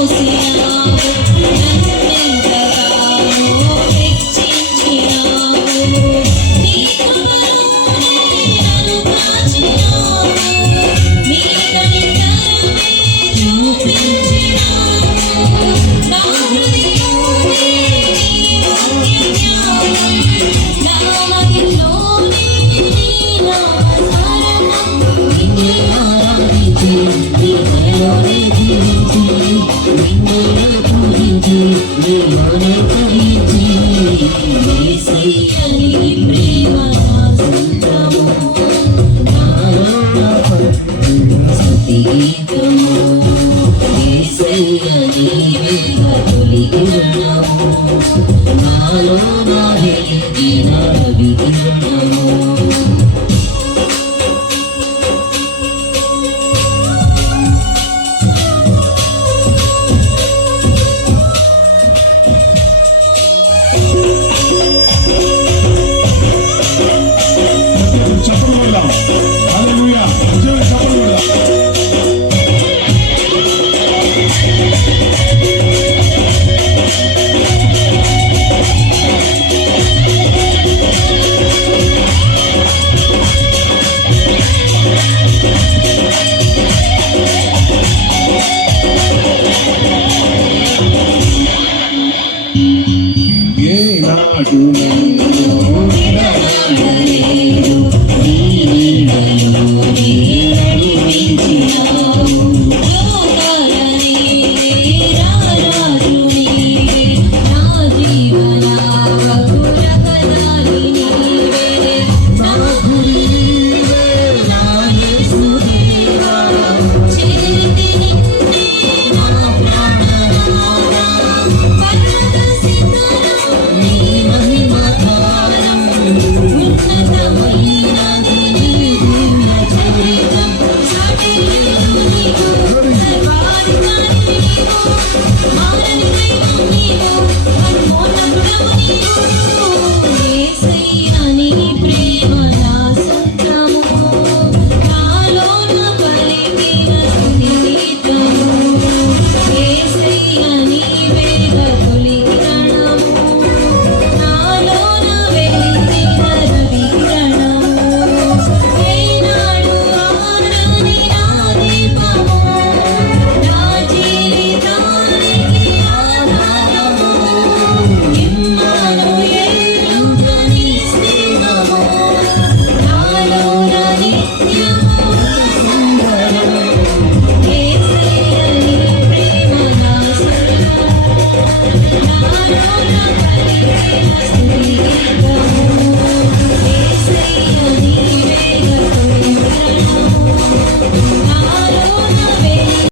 Oh, Oceano. Thank you.